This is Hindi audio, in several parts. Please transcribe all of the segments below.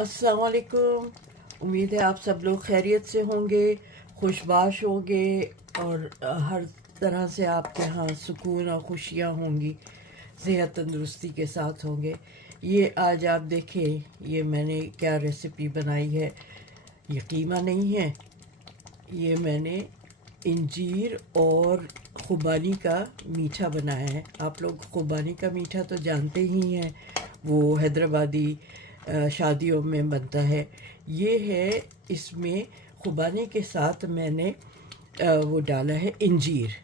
अस्सलाम वालेकुम। उम्मीद है आप सब लोग खैरियत से होंगे, खुशबाश होंगे और हर तरह से आपके यहाँ सुकून और खुशियाँ होंगी, सेहत तंदुरुस्ती के साथ होंगे। ये आज आप देखें, ये मैंने क्या रेसिपी बनाई है। ये कीमा नहीं है, ये मैंने इंजीर और खुबानी का मीठा बनाया है। आप लोग खुबानी का मीठा तो जानते ही हैं, वो हैदराबादी शादियों में बनता है। ये है, इसमें खुबानी के साथ मैंने वो डाला है इंजीर।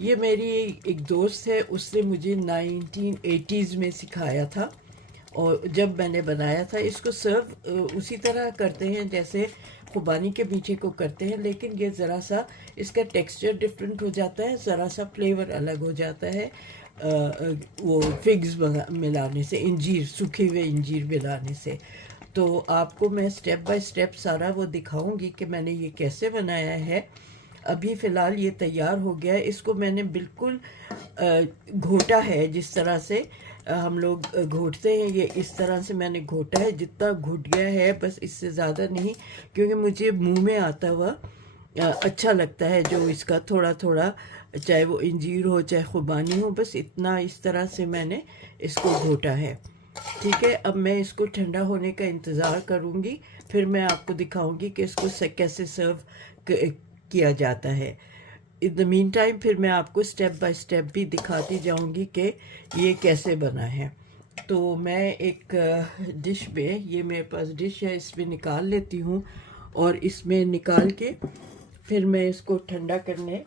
ये मेरी एक दोस्त है, उसने मुझे 1980s में सिखाया था और जब मैंने बनाया था। इसको सर्व उसी तरह करते हैं जैसे खुबानी के मीठे को करते हैं, लेकिन ये ज़रा सा इसका टेक्सचर डिफरेंट हो जाता है, ज़रा सा फ्लेवर अलग हो जाता है। वो फिग्स मिलाने से, इंजीर, सूखे हुए इंजीर मिलाने से। तो आपको मैं स्टेप बाय स्टेप सारा वो दिखाऊंगी कि मैंने ये कैसे बनाया है। अभी फ़िलहाल ये तैयार हो गया है। इसको मैंने बिल्कुल घोटा है, जिस तरह से हम लोग घोटते हैं, ये इस तरह से मैंने घोटा है। जितना घुट गया है बस, इससे ज़्यादा नहीं, क्योंकि मुझे मुंह में आता हुआ अच्छा लगता है जो इसका थोड़ा थोड़ा, चाहे वो इंजीर हो चाहे खुबानी हो, बस इतना इस तरह से मैंने इसको घोटा है। ठीक है, अब मैं इसको ठंडा होने का इंतज़ार करूँगी, फिर मैं आपको दिखाऊंगी कि इसको कैसे सर्व किया जाता है। इन द मीन टाइम फिर मैं आपको स्टेप बाय स्टेप भी दिखाती जाऊंगी कि ये कैसे बना है। तो मैं एक डिश में, ये मेरे पास डिश है, इसमें निकाल लेती हूँ और इसमें निकाल के फिर मैं इसको ठंडा करने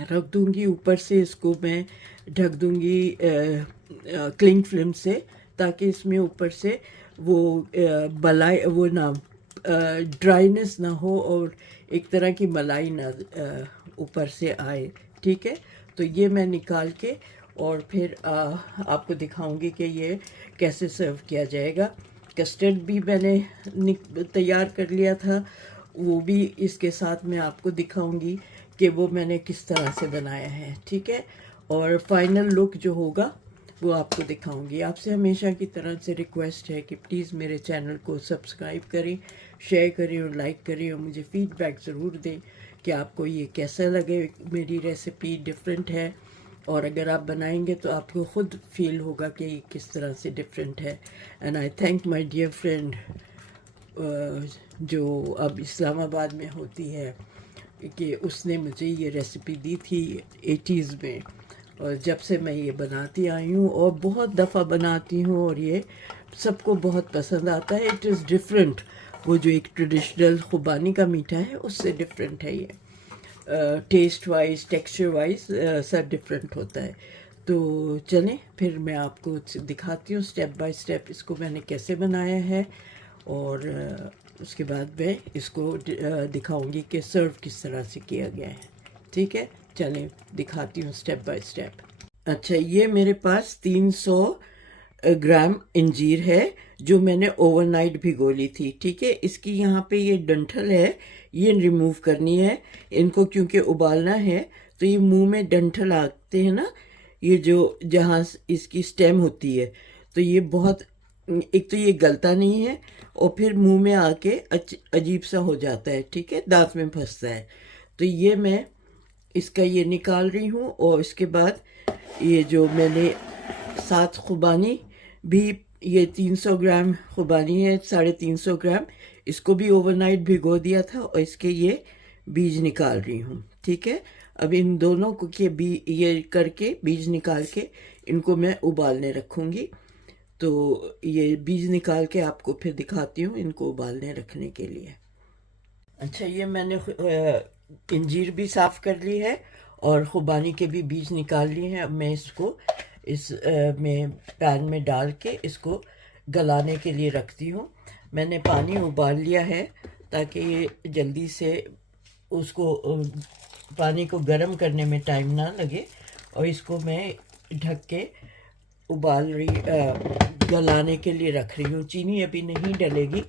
रख दूंगी। ऊपर से इसको मैं ढक दूंगी क्लिंग फिल्म से, ताकि इसमें ऊपर से वो मलाई, वो ना ड्राइनेस ना हो और एक तरह की मलाई ना ऊपर से आए। ठीक है, तो ये मैं निकाल के और फिर आपको दिखाऊंगी कि ये कैसे सर्व किया जाएगा। कस्टर्ड भी मैंने तैयार कर लिया था, वो भी इसके साथ मैं आपको दिखाऊंगी कि वो मैंने किस तरह से बनाया है। ठीक है, और फाइनल लुक जो होगा वो आपको दिखाऊंगी। आपसे हमेशा की तरह से रिक्वेस्ट है कि प्लीज़ मेरे चैनल को सब्सक्राइब करें, शेयर करें और लाइक करें, और मुझे फीडबैक ज़रूर दें कि आपको ये कैसा लगे। मेरी रेसिपी डिफरेंट है, और अगर आप बनाएंगे तो आपको ख़ुद फील होगा कि ये किस तरह से डिफरेंट है। And I thank my dear friend जो अब इस्लामाबाद में होती है, कि उसने मुझे ये रेसिपी दी थी 80s में, और जब से मैं ये बनाती आई हूँ और बहुत दफ़ा बनाती हूँ, और ये सबको बहुत पसंद आता है। इट इज़ डिफरेंट, वो जो एक ट्रेडिशनल खुबानी का मीठा है उससे डिफरेंट है ये। टेस्ट वाइज, टेक्सचर वाइज सब डिफरेंट होता है। तो चलें फिर मैं आपको दिखाती हूँ स्टेप बाय स्टेप इसको मैंने कैसे बनाया है, और उसके बाद मैं इसको दिखाऊंगी कि सर्व किस तरह से किया गया है। ठीक है, चलें दिखाती हूँ स्टेप बाय स्टेप। अच्छा, ये मेरे पास 300 ग्राम इंजीर है जो मैंने ओवरनाइट भिगो ली थी। ठीक है, इसकी यहाँ पे ये डंठल है, ये रिमूव करनी है इनको, क्योंकि उबालना है तो ये मुंह में डंठल आते हैं ना, ये जो जहाँ इसकी स्टेम होती है, तो ये बहुत, एक तो ये गलता नहीं है और फिर मुंह में आके अजीब सा हो जाता है। ठीक है, दांत में फंसता है। तो ये मैं इसका ये निकाल रही हूँ, और इसके बाद ये जो मैंने साथ खुबानी भी, ये 300 ग्राम खुबानी है, 350 ग्राम, इसको भी ओवरनाइट भिगो दिया था और इसके ये बीज निकाल रही हूँ। ठीक है, अब इन दोनों को के ये करके बीज निकाल के इनको मैं उबालने रखूँगी। तो ये बीज निकाल के आपको फिर दिखाती हूँ इनको उबालने रखने के लिए। अच्छा, ये मैंने इंजीर भी साफ़ कर ली है और खुबानी के भी बीज निकाल लिए हैं। अब मैं इसको इस में पैन में डाल के इसको गलाने के लिए रखती हूँ। मैंने पानी उबाल लिया है ताकि ये जल्दी से उसको पानी को गर्म करने में टाइम ना लगे, और इसको मैं ढक के गलाने के लिए रख रही हूँ। चीनी अभी नहीं डलेगी।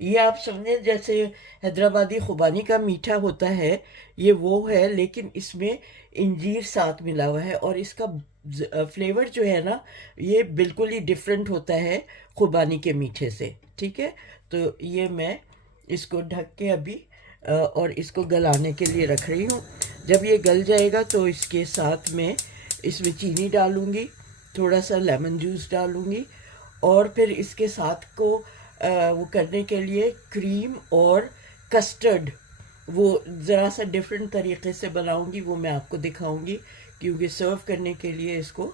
ये आप समझे जैसे हैदराबादी खुबानी का मीठा होता है, ये वो है, लेकिन इसमें इंजीर साथ मिला हुआ है, और इसका फ्लेवर जो है ना, ये बिल्कुल ही डिफरेंट होता है खुबानी के मीठे से। ठीक है। तो ये मैं इसको ढक के अभी और इसको गलाने के लिए रख रही हूँ। जब ये गल जाएगा तो इसके साथ में इसमें चीनी डालूँगी, थोड़ा सा लेमन जूस डालूँगी, और फिर इसके साथ को वो करने के लिए क्रीम और कस्टर्ड, वो ज़रा सा डिफरेंट तरीके से बनाऊँगी, वो मैं आपको दिखाऊँगी, क्योंकि सर्व करने के लिए इसको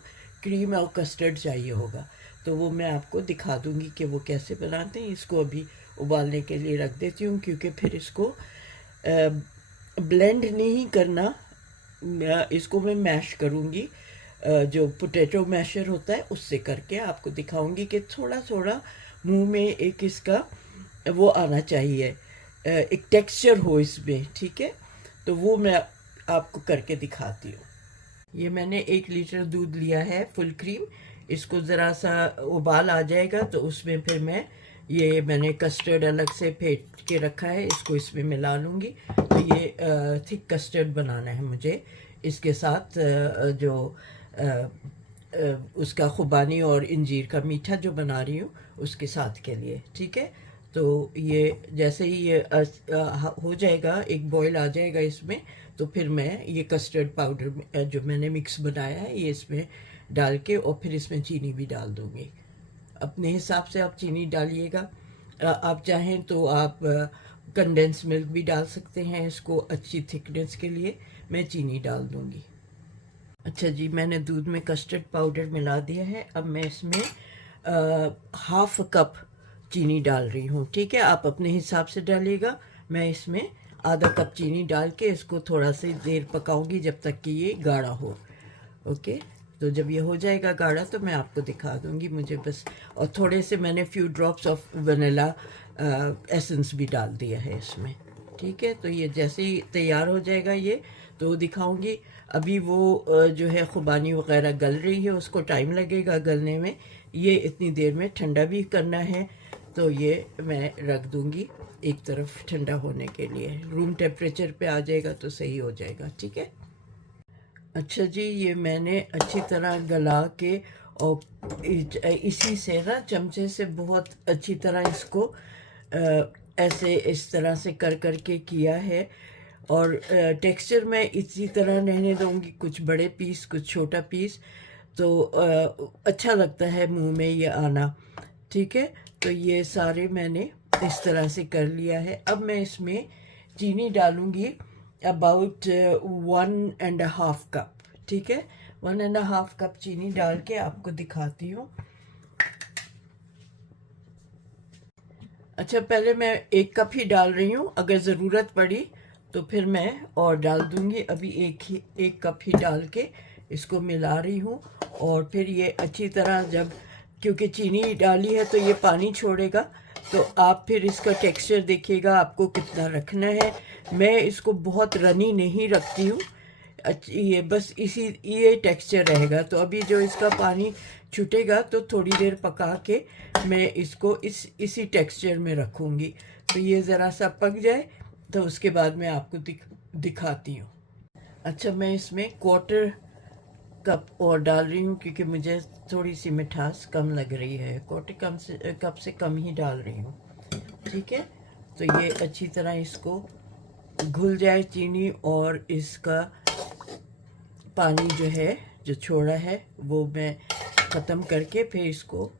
क्रीम और कस्टर्ड चाहिए होगा। तो वो मैं आपको दिखा दूँगी कि वो कैसे बनाते हैं। इसको अभी उबालने के लिए रख देती हूँ, क्योंकि फिर इसको ब्लेंड नहीं करना, इसको मैं मैश करूँगी, जो पोटैटो मैशर होता है उससे करके आपको दिखाऊंगी कि थोड़ा थोड़ा मुंह में एक इसका वो आना चाहिए, एक टेक्सचर हो इसमें, ठीक है। तो वो मैं आपको करके दिखाती हूँ। ये मैंने 1 लीटर दूध लिया है फुल क्रीम, इसको ज़रा सा उबाल आ जाएगा तो उसमें फिर मैंने कस्टर्ड अलग से फेंट के रखा है, इसको इसमें मिला लूँगी। तो ये थिक कस्टर्ड बनाना है मुझे, इसके साथ जो उसका खुबानी और इंजीर का मीठा जो बना रही हूँ उसके साथ के लिए, ठीक है। तो ये जैसे ही ये हो जाएगा, एक बॉईल आ जाएगा इसमें, तो फिर मैं ये कस्टर्ड पाउडर जो मैंने मिक्स बनाया है ये इसमें डाल के, और फिर इसमें चीनी भी डाल दूँगी। अपने हिसाब से आप चीनी डालिएगा। आप चाहें तो आप कंडेंस मिल्क भी डाल सकते हैं इसको अच्छी थिकनेस के लिए। मैं चीनी डाल दूँगी। अच्छा जी, मैंने दूध में कस्टर्ड पाउडर मिला दिया है। अब मैं इसमें हाफ कप चीनी डाल रही हूँ, ठीक है। आप अपने हिसाब से डालिएगा। मैं इसमें आधा कप चीनी डाल के इसको थोड़ा सी देर पकाऊंगी जब तक कि ये गाढ़ा हो। ओके, तो जब ये हो जाएगा गाढ़ा तो मैं आपको दिखा दूंगी। मुझे बस, और थोड़े से मैंने few drops of vanilla essence भी डाल दिया है इसमें, ठीक है। तो ये जैसे ही तैयार हो जाएगा ये तो दिखाऊंगी। अभी वो जो है खुबानी वगैरह गल रही है, उसको टाइम लगेगा गलने में। ये इतनी देर में ठंडा भी करना है, तो ये मैं रख दूंगी एक तरफ ठंडा होने के लिए। रूम टेम्परेचर पे आ जाएगा तो सही हो जाएगा, ठीक है। अच्छा जी, ये मैंने अच्छी तरह गला के और इसी से ना चमचे से बहुत अच्छी तरह इसको ऐसे इस तरह से कर के किया है। और टेक्सचर मैं इसी तरह रहने दूँगी, कुछ बड़े पीस कुछ छोटा पीस, तो अच्छा लगता है मुंह में ये आना, ठीक है। तो ये सारे मैंने इस तरह से कर लिया है। अब मैं इसमें चीनी डालूँगी अबाउट 1.5 कप, ठीक है। 1.5 कप चीनी डाल के आपको दिखाती हूँ। अच्छा, पहले मैं 1 कप ही डाल रही हूँ, अगर ज़रूरत पड़ी तो फिर मैं और डाल दूँगी। अभी एक कप ही डाल के इसको मिला रही हूँ। और फिर ये अच्छी तरह, जब क्योंकि चीनी डाली है तो ये पानी छोड़ेगा, तो आप फिर इसका टेक्सचर देखिएगा आपको कितना रखना है। मैं इसको बहुत रनी नहीं रखती हूँ, ये बस ये टेक्सचर रहेगा। तो अभी जो इसका पानी छूटेगा तो थोड़ी देर पका के मैं इसको इसी टेक्सचर में रखूँगी। तो ये ज़रा सा पक जाए तो उसके बाद मैं आपको दिखाती हूँ। अच्छा, मैं इसमें 1/4 कप और डाल रही हूँ, क्योंकि मुझे थोड़ी सी मिठास कम लग रही है। 1/4 कप से कम ही डाल रही हूँ, ठीक है। तो ये अच्छी तरह इसको घुल जाए चीनी, और इसका पानी जो है जो छोड़ा है वो मैं ख़त्म करके फिर इसको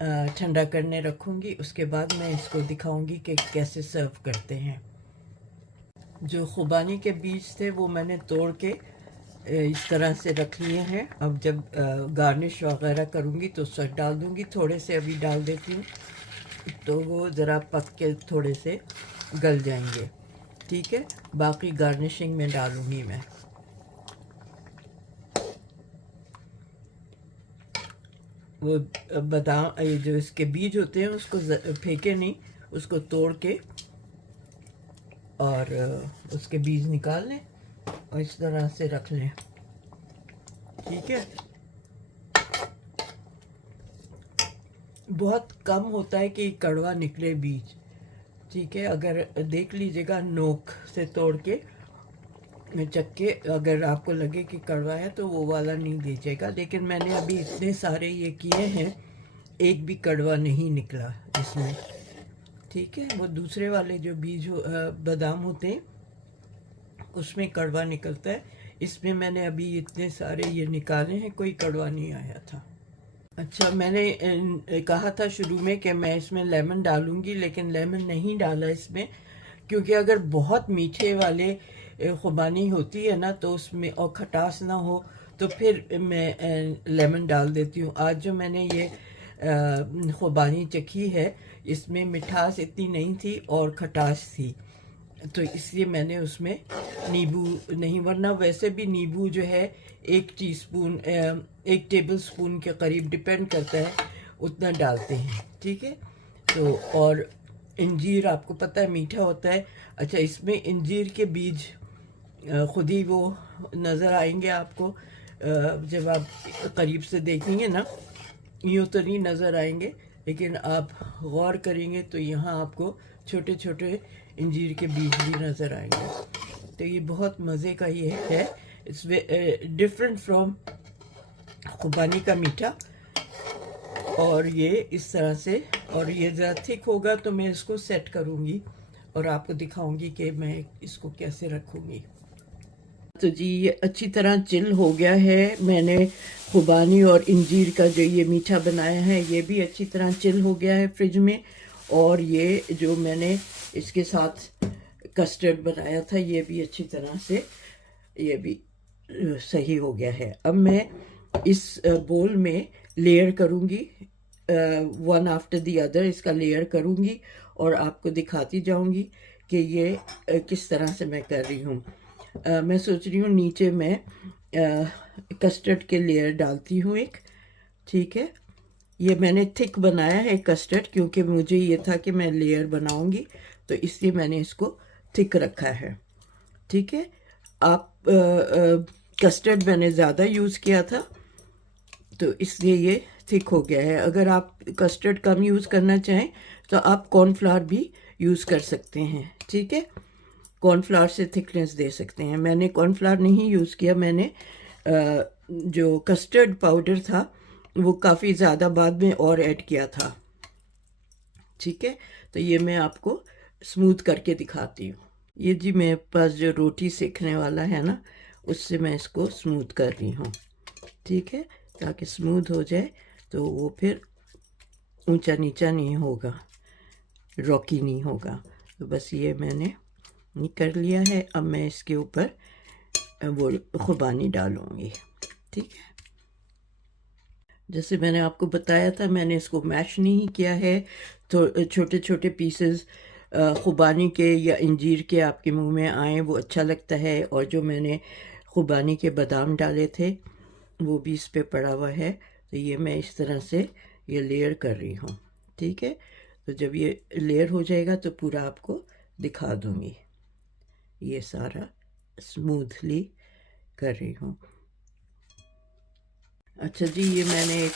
ठंडा करने रखूँगी। उसके बाद मैं इसको दिखाऊँगी कि कैसे सर्व करते हैं। जो खुबानी के बीज थे वो मैंने तोड़ के इस तरह से रख लिए हैं। अब जब गार्निश वगैरह करूँगी तो सब डाल दूँगी। थोड़े से अभी डाल देती हूँ तो वो ज़रा पक के थोड़े से गल जाएंगे, ठीक है। बाकी गार्निशिंग में डालूँगी मैं। वो बादाम, ये जो इसके बीज होते हैं उसको फेंके नहीं, उसको तोड़ के और उसके बीज निकाल लें और इस तरह से रख लें, ठीक है। बहुत कम होता है कि कड़वा निकले बीज, ठीक है। अगर देख लीजिएगा नोक से तोड़ के चक्के, अगर आपको लगे कि कड़वा है तो वो वाला नहीं दीजिएगा। लेकिन मैंने अभी इतने सारे ये किए हैं, एक भी कड़वा नहीं निकला इसमें, ठीक है। वो दूसरे वाले जो बीज बादाम होते हैं उसमें कड़वा निकलता है। इसमें मैंने अभी इतने सारे ये निकाले हैं, कोई कड़वा नहीं आया था। अच्छा, मैंने कहा था शुरू में कि मैं इसमें लेमन डालूंगी, लेकिन लेमन नहीं डाला इसमें, क्योंकि अगर बहुत मीठे वाले खुबानी होती है ना तो उसमें और खटास ना हो तो फिर मैं लेमन डाल देती हूँ। आज जो मैंने ये खुबानी चखी है इसमें मिठास इतनी नहीं थी और खटास थी, तो इसलिए मैंने उसमें नींबू नहीं, वरना वैसे भी नींबू जो है 1 टेबल स्पून के करीब, डिपेंड करता है, उतना डालते हैं। ठीक है। तो और इंजीर आपको पता है मीठा होता है। अच्छा, इसमें इंजीर के बीज खुद ही वो नज़र आएंगे आपको, जब आप करीब से देखेंगे ना, यूँ तो नहीं नज़र आएंगे, लेकिन आप गौर करेंगे तो यहाँ आपको छोटे छोटे इंजीर के बीज भी नज़र आएंगे। तो ये बहुत मज़े का ये है। इट्स डिफरेंट फ्रॉम खुबानी का मीठा। और ये इस तरह से, और ये ज़रा थिक होगा तो मैं इसको सेट करूँगी और आपको दिखाऊंगी कि मैं इसको कैसे रखूँगी। तो जी ये अच्छी तरह चिल हो गया है। मैंने खुबानी और इंजीर का जो ये मीठा बनाया है ये भी अच्छी तरह चिल हो गया है फ्रिज में। और ये जो मैंने इसके साथ कस्टर्ड बनाया था ये भी अच्छी तरह से, ये भी सही हो गया है। अब मैं इस बोल में लेयर करूँगी, वन आफ्टर द अदर इसका लेयर करूँगी और आपको दिखाती जाऊँगी कि ये किस तरह से मैं कर रही हूँ। मैं सोच रही हूँ नीचे मैं कस्टर्ड के लेयर डालती हूँ एक। ठीक है। ये मैंने थिक बनाया है कस्टर्ड, क्योंकि मुझे ये था कि मैं लेयर बनाऊँगी, तो इसलिए मैंने इसको थिक रखा है। ठीक है। आप कस्टर्ड मैंने ज़्यादा यूज़ किया था तो इसलिए ये थिक हो गया है। अगर आप कस्टर्ड कम यूज़ करना चाहें तो आप कॉर्नफ्लावर भी यूज़ कर सकते हैं। ठीक है। कॉर्नफ्लावर से थिकनेस दे सकते हैं। मैंने कॉर्नफ्लावर नहीं यूज़ किया, मैंने जो कस्टर्ड पाउडर था वो काफ़ी ज़्यादा बाद में और ऐड किया था। ठीक है। तो ये मैं आपको स्मूथ करके दिखाती हूँ। ये जी मेरे पास जो रोटी सेकने वाला है ना, उससे मैं इसको स्मूथ कर रही हूँ। ठीक है। ताकि स्मूथ हो जाए तो वो फिर ऊंचा नीचा नहीं होगा, रॉकी नहीं होगा। तो बस ये मैंने कर लिया है। अब मैं इसके ऊपर वो खुबानी डालूँगी। ठीक है। जैसे मैंने आपको बताया था, मैंने इसको मैश नहीं किया है, तो छोटे छोटे पीसेस खुबानी के या इंजीर के आपके मुंह में आए वो अच्छा लगता है। और जो मैंने खुबानी के बादाम डाले थे वो भी इस पे पड़ा हुआ है। तो ये मैं इस तरह से ये लेयर कर रही हूँ। ठीक है। तो जब ये लेयर हो जाएगा तो पूरा आपको दिखा दूँगी। ये सारा स्मूथली कर रही हूँ। अच्छा जी, ये मैंने एक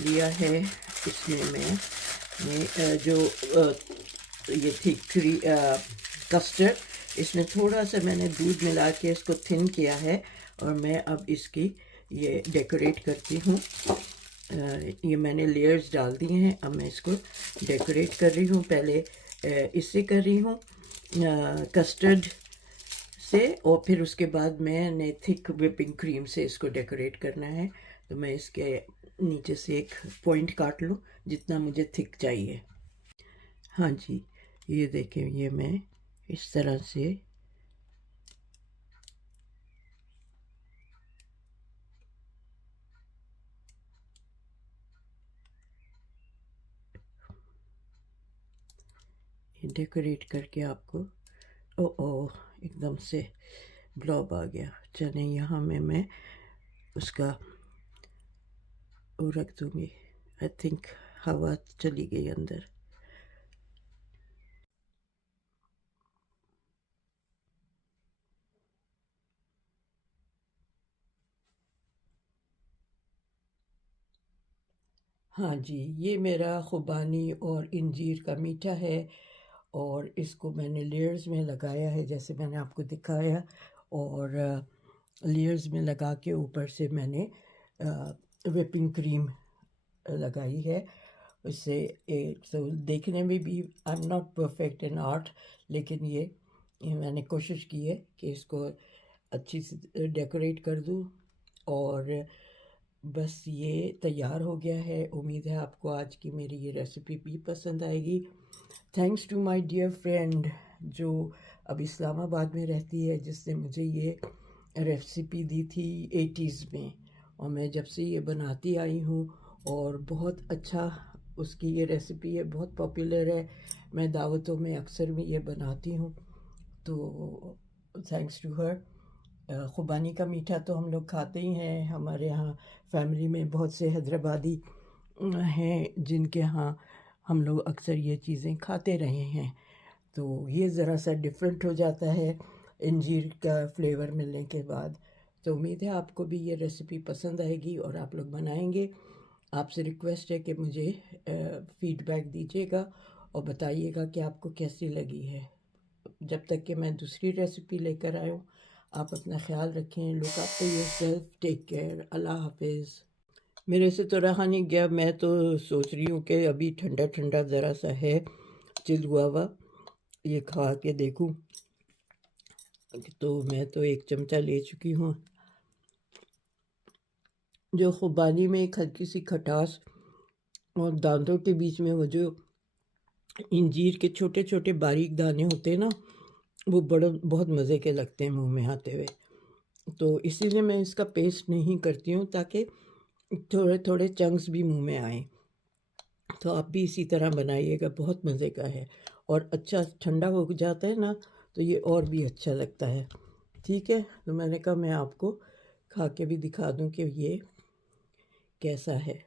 लिया है, इसमें मैं जो ये थी कस्टर्ड, इसमें थोड़ा सा मैंने दूध मिला के इसको थिन किया है और मैं अब इसकी ये डेकोरेट करती हूँ। ये मैंने लेयर्स डाल दिए हैं, अब मैं इसको डेकोरेट कर रही हूँ। पहले इससे कर रही हूँ कस्टर्ड से, और फिर उसके बाद मैंने थिक व्हिपिंग क्रीम से इसको डेकोरेट करना है। तो मैं इसके नीचे से एक पॉइंट काट लूँ जितना मुझे थिक चाहिए। हाँ जी, ये देखें, ये मैं इस तरह से डेकोरेट करके आपको, ओ एकदम से ब्लॉब आ गया। चलें, यहाँ में मैं उसका वो रख दूँगी। आई थिंक हवा चली गई अंदर। हाँ जी, ये मेरा खुबानी और इंजीर का मीठा है और इसको मैंने लेयर्स में लगाया है जैसे मैंने आपको दिखाया। और लेयर्स में लगा के ऊपर से मैंने व्हिपिंग क्रीम लगाई है। उससे तो देखने में भी I am not perfect in art, लेकिन ये मैंने कोशिश की है कि इसको अच्छी से डेकोरेट कर दूँ। और बस ये तैयार हो गया है। उम्मीद है आपको आज की मेरी ये रेसिपी भी पसंद आएगी। Thanks to my dear friend जो अब इस्लामाबाद में रहती है, जिसने मुझे ये रेसिपी दी थी 80s में, और मैं जब से ये बनाती आई हूँ और बहुत अच्छा उसकी ये रेसिपी है, बहुत पॉपुलर है। मैं दावतों में अक्सर में ये बनाती हूँ, तो थैंक्स टू हर। ख़ुबानी का मीठा तो हम लोग खाते ही हैं। हमारे यहाँ फैमिली में बहुत से हैदराबादी हैं जिनके यहाँ हम लोग अक्सर ये चीज़ें खाते रहे हैं। तो ये ज़रा सा डिफरेंट हो जाता है इंजीर का फ्लेवर मिलने के बाद। तो उम्मीद है आपको भी ये रेसिपी पसंद आएगी और आप लोग बनाएंगे। आपसे रिक्वेस्ट है कि मुझे फीडबैक दीजिएगा और बताइएगा कि आपको कैसी लगी है। जब तक कि मैं दूसरी रेसिपी लेकर आऊँ, आप अपना ख्याल रखें। Look after yourself, take care, अल्लाह हाफिज़। मेरे से तो रहा नहीं गया, मैं तो सोच रही हूँ कि अभी ठंडा ठंडा ज़रा सा है चिल हुआ हुआ, ये खा के देखूँ। तो मैं तो एक चमचा ले चुकी हूँ। जो ख़ुबानी में एक हल्की सी खटास और दांतों के बीच में वो जो इंजीर के छोटे छोटे बारीक दाने होते हैं ना, वो बहुत मज़े के लगते हैं मुंह में आते हुए। तो इसीलिए मैं इसका पेस्ट नहीं करती हूँ, ताकि थोड़े थोड़े चंक्स भी मुंह में आए। तो आप भी इसी तरह बनाइएगा, बहुत मज़े का है। और अच्छा ठंडा हो जाता है ना, तो ये और भी अच्छा लगता है। ठीक है, तो मैंने कहा मैं आपको खा के भी दिखा दूँ कि ये कैसा है।